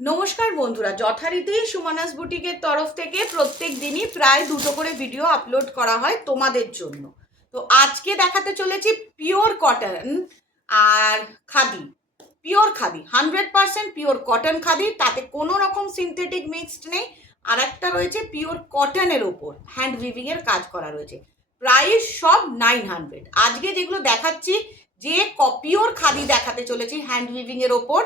নমস্কার বন্ধুরা, যথারীতি সুমানাস বুটিকের তরফ থেকে প্রত্যেক দিনই প্রায় দুটো করে ভিডিও আপলোড করা হয় তোমাদের জন্য। তো আজকে দেখাতে চলেছি পিওর কটন আর khadi. Pure khadi 100% pure cotton khadi, তাতে কোনো রকম সিনথেটিক মিক্সড নেই। আর একটা রয়েছে পিওর কটনের ওপর হ্যান্ড উইভিংয়ের কাজ করা রয়েছে। প্রাইস সব 900। আজকে যেগুলো দেখাচ্ছি, যে পিওর খাদি দেখাতে চলেছি হ্যান্ড উইভিংয়ের ওপর,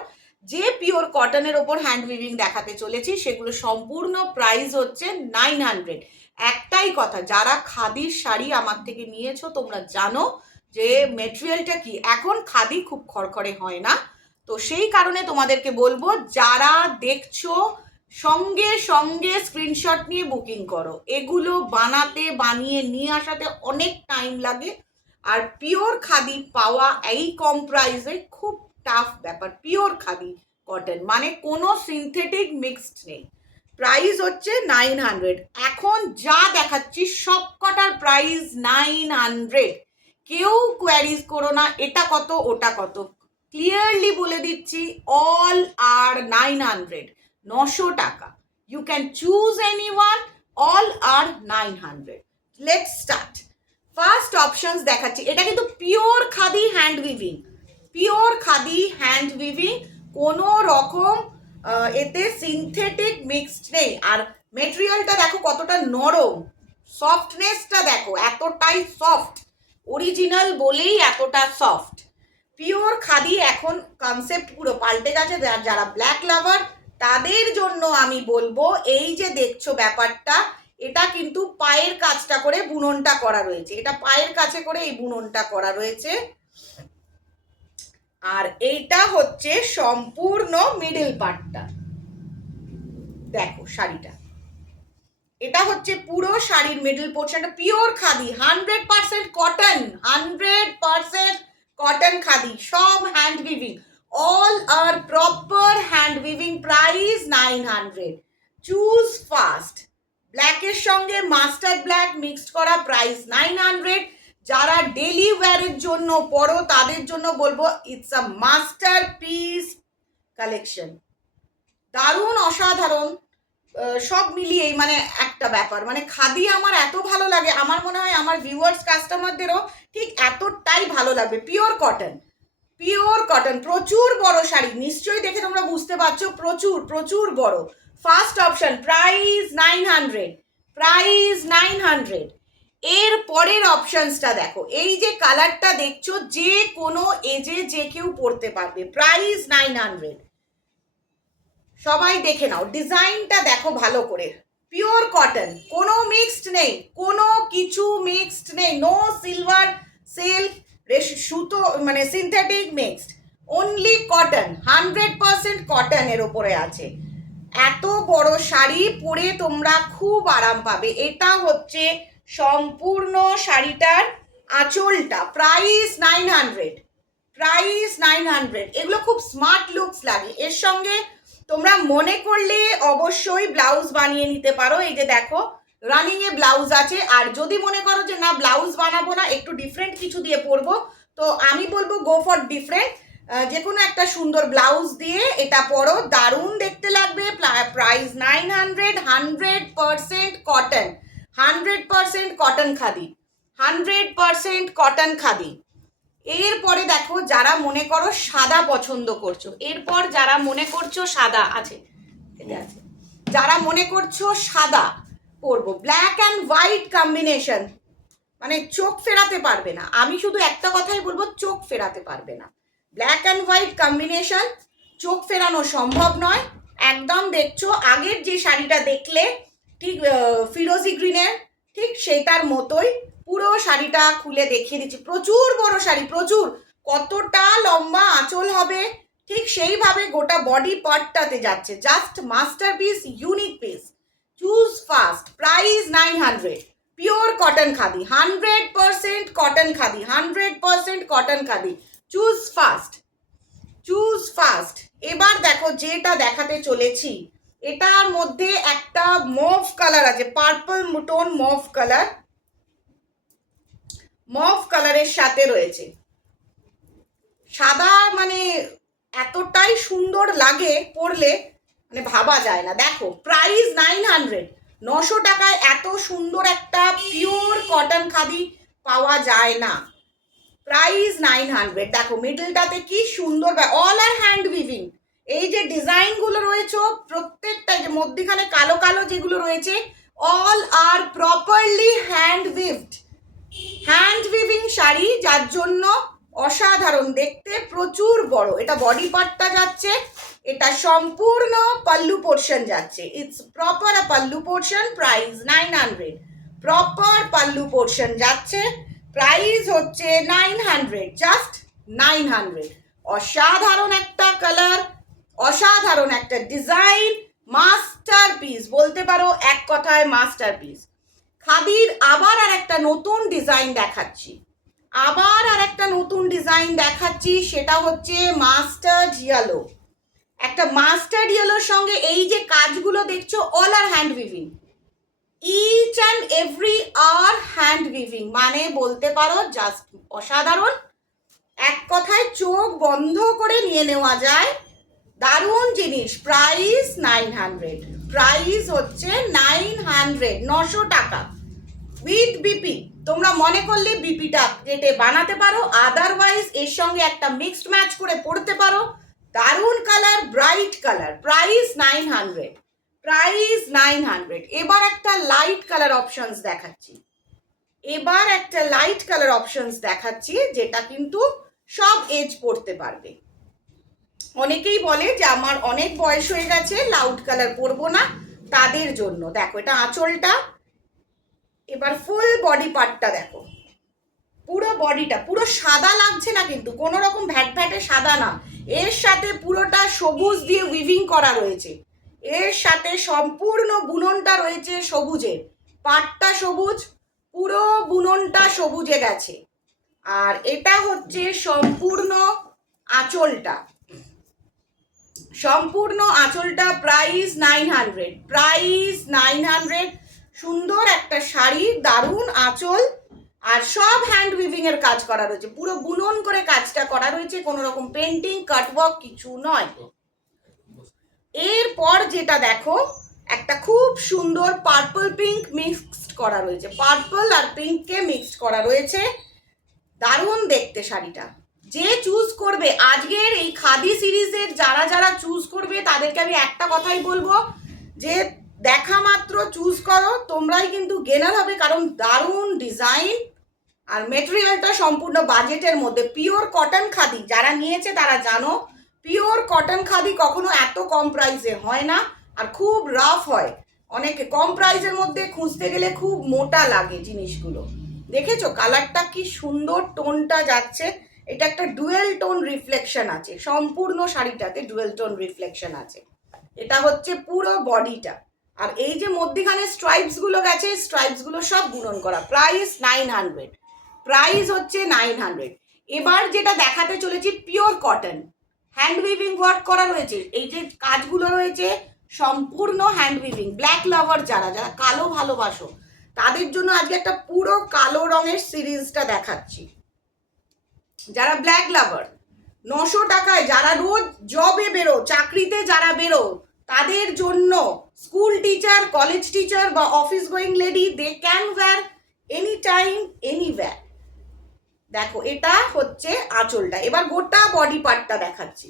যে পিওর কটনের ওপর হ্যান্ড উইভিং দেখাতে চলেছি, সেগুলো সম্পূর্ণ প্রাইস হচ্ছে 900। একটাই কথা, যারা খাদির শাড়ি আমার থেকে নিয়েছো তোমরা জানো যে মেটেরিয়ালটা কি। এখন খাদি খুব খড়খড়ে হয় না, তো সেই কারণে তোমাদেরকে বলবো, যারা দেখছো সঙ্গে সঙ্গে স্ক্রিনশট নিয়ে বুকিং করো। এগুলো বানিয়ে নিয়ে আসাতে অনেক টাইম লাগে, আর পিওর খাদি পাওয়া এই কম প্রাইসে খুব টাফ ব্যাপার। পিওর খাদি কটন মানে কোনো সিনথেটিক মিক্সড নেই। প্রাইস হচ্ছে 900। এখন যা দেখাচ্ছি সব কটার প্রাইস 900। কেউ কোয়ারিজ করো না এটা কত ওটা কত, ক্লিয়ারলি বলে দিচ্ছি অল আর 900, 900 টাকা। You can choose any one, all are 900। Let's start. First options দেখাচ্ছি, এটা কিন্তু pure khadi hand weaving. Pure khadi hand weaving, কোনো রকম এতে সিনথেটিক মিক্সড নেই। আর মেটেরিয়ালটা দেখো কতটা নরম, সফটনেসটা দেখো এতটাই সফট, অরিজিনাল বলেই এতটা সফট। পিওর খাদি এখন কনসেপ্ট পুরো পাল্টে গেছে। যারা ব্ল্যাক লাভার তাদের জন্য আমি বলবো, এই যে দেখছো ব্যাপারটা, এটা কিন্তু পায়ের কাজটা করে বুননটা করা রয়েছে। এটা পায়ের কাছে করে এই বুননটা করা রয়েছে। আর এইটা হচ্ছে সম্পূর্ণ মিডল পার্টটা। দেখো শাড়িটা, এটা হচ্ছে পুরো শাড়ির মিডল পোর্শনটা। Pure khadi 100% cotton, 100% cotton khadi, সব hand weaving, all are proper hand weaving. Price 900। Choose fast. ব্ল্যাকের সঙ্গে মাস্টার্ড ব্ল্যাক মিক্সড করা, প্রাইস 900। যারা ডেলি ওয়্যারের জন্য পরো তাদের জন্য বলবো, it's a masterpiece collection. দারুণ, অসাধারণ, সব মিলিয়েই মানে একটা ব্যাপার। মানে খাদি আমার এত ভালো লাগে, আমার মনে হয় আমার ভিউয়ার্স কাস্টমারদেরও ঠিক এতটাই ভালো লাগবে। পিওর কটন, পিওর কটন, প্রচুর বড় শাড়ি, নিশ্চয়ই দেখে তোমরা বুঝতে পারছো, প্রচুর প্রচুর বড়। First option, price 900, price 900। এর পরের অপশনসটা দেখো, এই যে কালারটা দেখছো, যে কোনো এজে যে কেউ পরতে পারবে, প্রাইস 900। সবাই দেখে নাও, ডিজাইনটা দেখো ভালো করে। পিওর কটন, কোনো মিক্সড নেই, কোনো কিছু মিক্সড নেই। নো সিলভার সিল্ক সুতো মানে সিনথেটিক মিক্সড, অনলি কটন, 100% কটনের ওপরে আছে। এত বড় শাড়ি পরে তোমরা খুব আরাম পাবে। এটা হচ্ছে সম্পূর্ণ শাড়িটার আঁচলটা, প্রাইস 900, প্রাইস 900। এগুলো খুব স্মার্ট লুকস লাগে। এর সঙ্গে তোমরা মনে করলে অবশ্যই ব্লাউজ বানিয়ে নিতে পারো। এই যে দেখো রানিং এ ব্লাউজ আছে। আর যদি মনে করো যে না ব্লাউজ বানাবো না, একটু ডিফারেন্ট কিছু দিয়ে পরবো, তো আমি বলবো গো ফর ডিফারেন্ট। যে কোনো একটা সুন্দর ব্লাউজ দিয়ে এটা পরো, দারুণ দেখতে লাগবে। Price 900, 100% cotton, 100% cotton khadi, 100% cotton khadi. এরপরে দেখো, যারা মনে করো সাদা পছন্দ করছো, এরপর যারা মনে করছো সাদা আছে, এটা আছে, যারা মনে করছো সাদা পরবো, ব্ল্যাক অ্যান্ড হোয়াইট কম্বিনেশন, মানে চোখ ফেরাতে পারবে না। আমি শুধু একটা কথাই বলবো, চোখ ফেরাতে পারবে না। ব্ল্যাক অ্যান্ড হোয়াইট কম্বিনেশন, চোখ ফেরানো সম্ভব নয়। একদম দেখছো আগের যে শাড়িটা দেখলে ঠিক ফিরোজি গ্রিনের, ঠিক সেটার মতোই পুরো শাড়িটা খুলে দেখিয়ে দিচ্ছি। প্রচুর বড় শাড়ি, প্রচুর, কতটা লম্বা আঁচল হবে, ঠিক সেইভাবে গোটা বডি পার্টটাতে যাচ্ছে। Just masterpiece, unique piece. Choose fast. Price 900। Pure cotton khadi, 100% cotton khadi, 100% cotton khadi. Choose fast, choose fast. এবার দেখো যেটা দেখাতে চলেছি, এটার মধ্যে একটা মভ কালার আছে, purple tone mauve colour, mauve কালারের সাথে রয়েছে সাদা। মানে এতটাই সুন্দর লাগে পরলে, মানে ভাবা যায় না। দেখো প্রাইস 900, 900 টাকায় এত সুন্দর একটা পিওর কটন খাদি পাওয়া যায় না। প্রাইস 900। দেখো মিডলটাতে কি সুন্দর, অল আর হ্যান্ড উইভিং। এই যে ডিজাইনগুলো রয়েছে প্রত্যেকটা, যে মধ্যখানে কালো কালো যেগুলো রয়েছে, all are properly hand weaved, hand weaving sari, যার জন্য অসাধারণ দেখতে, প্রচুর বড়। এটা বডি পার্টটা যাচ্ছে, এটা সম্পূর্ণ পাল্লু পোর্শন যাচ্ছে। It's proper a pallu portion. Price 900, proper pallu portion যাচ্ছে। প্রাইস হচ্ছে 900, জাস্ট 900। অসাধারণ একটা কালার, অসাধারণ একটা ডিজাইন, মাস্টারপিস বলতে পারো, এক কথায় মাস্টারপিস। খাদির আবার আর একটা নতুন ডিজাইন দেখাচ্ছি, আবার আর একটা নতুন ডিজাইন দেখাচ্ছি, সেটা হচ্ছে মাস্টার্ড ইয়েলো। একটা মাস্টার্ড ইয়েলোর সঙ্গে এই যে কাজগুলো দেখছো, all are hand weaving, each and every are hand weaving, মানে বলতে পারো জাস্ট অসাধারণ। এক কথায় চোখ বন্ধ করে নিয়ে নেওয়া যায়, দারুণ জিনিস। প্রাইস 900, প্রাইস হচ্ছে 900, 900 টাকা উইথ বিপি। তোমরা মনে করলে বিপিটা কেটে বানাতে পারো, আদারওয়াইজ এর সঙ্গে একটা মিক্সড ম্যাচ করে পড়তে পারো। দারুণ colour, bright colour. Price 900, price 900। এবার একটা লাইট কালার অপশনস দেখাচ্ছি, এবার একটা লাইট কালার অপশনস দেখাচ্ছি, যেটা কিন্তু সব এজ পড়তে পারবে। অনেকেই বলে যে আমার অনেক বয়স হয়ে গেছে, লাউড কালার পরবো না, তাদের জন্য। দেখো এটা আঁচলটা, এবার ফুল বডি পার্টটা দেখো, পুরো বডিটা পুরো সাদা লাগছে না, কিন্তু কোনো রকম ভ্যাট ভ্যাটে সাদা না, এর সাথে পুরোটা সবুজ দিয়ে উইভিং করা রয়েছে, এর সাথে সম্পূর্ণ বুননটা রয়েছে সবুজের, পাটটা সবুজ, পুরো বুননটা সবুজে গেছে। আর এটা হচ্ছে সম্পূর্ণ আঁচলটা, সম্পূর্ণ আঁচলটা। Price 900, price 900। সুন্দর একটা শাড়ি, দারুণ আঁচল, আর সব হ্যান্ড উইভিং এর কাজ করা রয়েছে, পুরো বুনন করে কাজটা করা রয়েছে, কোনো রকম পেন্টিং কাটওয়ার্ক কিছু নয়। এরপর যেটা দেখো, একটা খুব সুন্দর পার্পল পিঙ্ক মিক্সড করা রয়েছে, পার্পল আর পিঙ্ককে মিক্সড করা রয়েছে, দারুণ দেখতে শাড়িটা। যে চুজ করবে আজকের এই খাদি সিরিজের, যারা যারা চুজ করবে তাদেরকে আমি একটা কথাই বলবো, যে দেখা মাত্র চুজ করো, তোমরাই কিন্তু গেনার হবে, কারণ দারুণ ডিজাইন আর মেটেরিয়ালটা সম্পূর্ণ বাজেটের মধ্যে। পিওর কটন খাদি যারা নিয়েছে তারা জানো, পিওর কটন খাদি কখনো এত কম প্রাইসে হয় না, আর খুব রাফ হয়, অনেক কম প্রাইসের মধ্যে খুঁজতে গেলে খুব মোটা লাগে জিনিসগুলো। দেখেছো কালারটা কি সুন্দর, টোনটা যাচ্ছে, এটা একটা ডুয়েল টোন রিফ্লেকশন আছে, সম্পূর্ণ শাড়িটাতে ডুয়েল টোন রিফ্লেকশন আছে। এটা হচ্ছে পুরো বডিটা, আর এই যে মধ্যখানে স্ট্রাইপস গুলো গেছে, স্ট্রাইপস গুলো সব বুনন করা। প্রাইস 900, প্রাইস হচ্ছে 900। এবার যেটা দেখাতে চলেছি pure cotton, hand weaving work করা রয়েছে, এই যে কাজগুলো রয়েছে সম্পূর্ণ হ্যান্ড উইভিং। ব্ল্যাক লাভার যারা, যারা কালো ভালোবাসো, তাদের জন্য আজকে একটা পুরো কালো রঙের সিরিজটা দেখাচ্ছি। যারা ব্ল্যাক লাভার, 900 টাকায়, যারা রোজ জবে বেরো, চাকরিতে যারা বেরো, তাদের জন্য, স্কুল টিচার, কলেজ টিচার বা office going lady, they can wear any time anywhere. দেখো এটা হচ্ছে আঁচলটা। এবার গোটা বডি পার্টটা দেখাচ্ছি,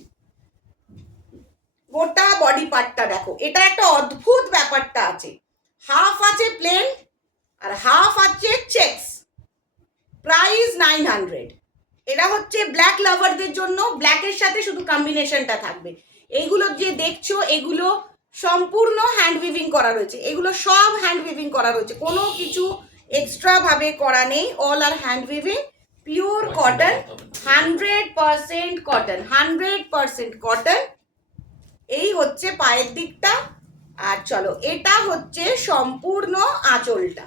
গোটা বডি পার্টটা দেখো, এটা একটা অদ্ভুত ব্যাপারটা আছে, হাফ আছে প্লেন আর হাফ আছে চেকস। প্রাইস 900। এটা হচ্ছে ব্ল্যাক লাভারদের জন্য, ব্ল্যাকের সাথে শুধু কম্বিনেশনটা থাকবে। এইগুলো যে দেখছো, এগুলো সম্পূর্ণ হ্যান্ড উইভিং করা রয়েছে, এগুলো সব হ্যান্ড উইভিং করা রয়েছে, কোনো কিছু এক্সট্রা ভাবে করা নেই, all are hand weaving, pure cotton, 100% cotton, 100% cotton. এই হচ্ছে পায়ের দিকটা। আর চলো, এটা হচ্ছে সম্পূর্ণ আঁচলটা,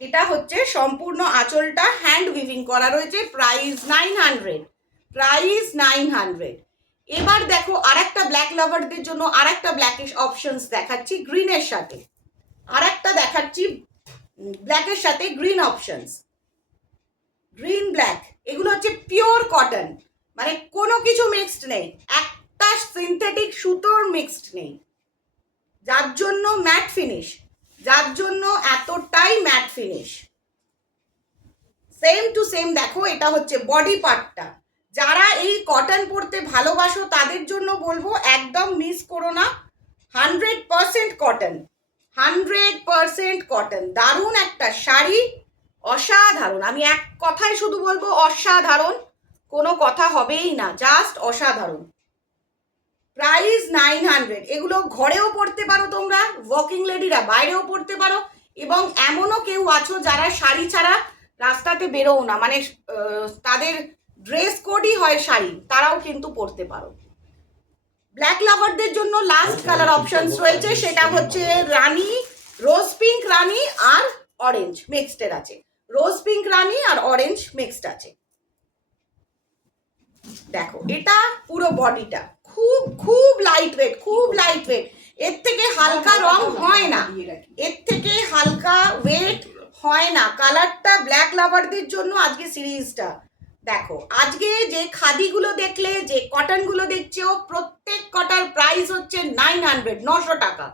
এটা হচ্ছে সম্পূর্ণ আঁচলটা, হ্যান্ড উইভিং করা রয়েছে। Price 900, price 900। এবার দেখো আরেকটা ব্ল্যাক লাভারদের জন্য আরেকটা ব্ল্যাকিশ অপশনস দেখাচ্ছি গ্রিনের সাথে, আরেকটা দেখাচ্ছি ব্ল্যাকের সাথে গ্রিন অপশনস, গ্রিন ব্ল্যাক। এগুলো হচ্ছে পিওর কটন, মানে কোনো কিছু মিক্সড নেই, একটা একটা সিনথেটিক সুতোর মিক্সড নেই, যার জন্য ম্যাট ফিনিশ, যার জন্য এতটাই mat finish. Same to same দেখো, এটা হচ্ছে বডি পার্টটা। যারা এই কটন পরতে ভালোবাসো তাদের জন্য বলবো একদম মিস করো না। 100% কটন, 100% কটন। দারুণ একটা শাড়ি, অসাধারণ। আমি এক কথায় শুধু বলবো অসাধারণ, কোনো কথা হবেই না, জাস্ট অসাধারণ। প্রাইস 900। এগুলো ঘরেও পরতে পারো তোমরা, ওয়াকিং লেডিরা বাইরেও পরতে পারো, এবং এমনও কেউ আছো যারা শাড়ি ছাড়া রাস্তাতে বেরোও না, মানে তাদের ড্রেস কোডই হয় শাড়ি, তারাও কিন্তু পরতে পারো। ব্ল্যাক লাভারদের জন্য লাস্ট কালার অপশনস রয়েছে, সেটা হচ্ছে রানী, রোজ পিঙ্ক রানী আর অরেঞ্জ মিক্সড আছে। রোজ পিঙ্ক রানী আর অরেঞ্জ মিক্সড আছে। দেখো এটা পুরো বডিটা খুব খুব লাইট ওয়েট, খুব লাইট ওয়েট। এর থেকে হালকা রং হয় না, এর থেকে হালকা ওয়েট হয় না। কালারটা ব্ল্যাক লাভারদের জন্য আজকে সিরিজটা দেখো। আজকে যে খাদিগুলো দেখলে, যে কটনগুলো দেখছো, প্রত্যেক কটার প্রাইস হচ্ছে 900, 900 টাকা,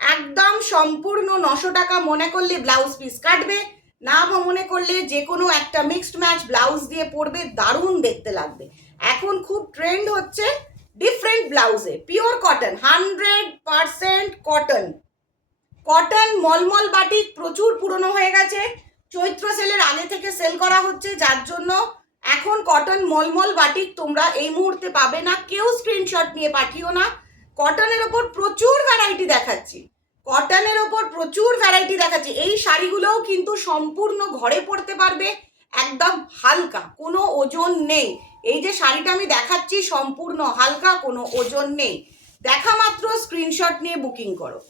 একদম সম্পূর্ণ 900 টাকা। মনে করলে ব্লাউজ পিস কাটবে, না মনে করলে যে কোনো একটা মিক্সড ম্যাচ ব্লাউজ দিয়ে পরবে, দারুণ দেখতে লাগবে। এখন খুব ট্রেন্ড হচ্ছে ডিফারেন্ট ব্লাউজে পিওর কটন, 100% কটন। কটন মলমল বাটিক প্রচুর পুরনো হয়ে গেছে, চৈত্র সেলের আগে থেকে সেল করা হচ্ছে, যার জন্য এখন কটন মলমল বাটিক তোমরা এই মুহূর্তে পাবে না। কেউ স্ক্রিনশট নিয়ে পাঠিও না। কটনের ওপর প্রচুর ভ্যারাইটি দেখাচ্ছি, কটনের ওপর প্রচুর ভ্যারাইটি দেখাচ্ছি। এই শাড়িগুলোও কিন্তু সম্পূর্ণ ঘরে পরতে পারবে, একদম হালকা, কোনো ওজন নেই। এই যে শাড়িটা আমি দেখাচ্ছি সম্পূর্ণ হালকা, কোনো ওজন নেই। দেখা মাত্র স্ক্রিনশট নিয়ে বুকিং করো,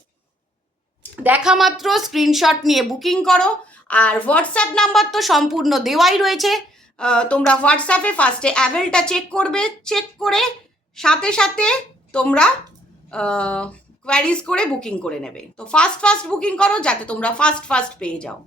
দেখা মাত্র স্ক্রিনশট নিয়ে বুকিং করো। আর হোয়াটসঅ্যাপ নাম্বার তো সম্পূর্ণ দেওয়াই রয়েছে, তোমরা হোয়াটসঅ্যাপে ফার্স্টে অ্যাভেলটা চেক করবে, চেক করে সাথে সাথে তোমরা কোয়ারিজ করে বুকিং করে নেবে। তো ফার্স্ট বুকিং করো যাতে তোমরা ফার্স্ট পেয়ে যাও।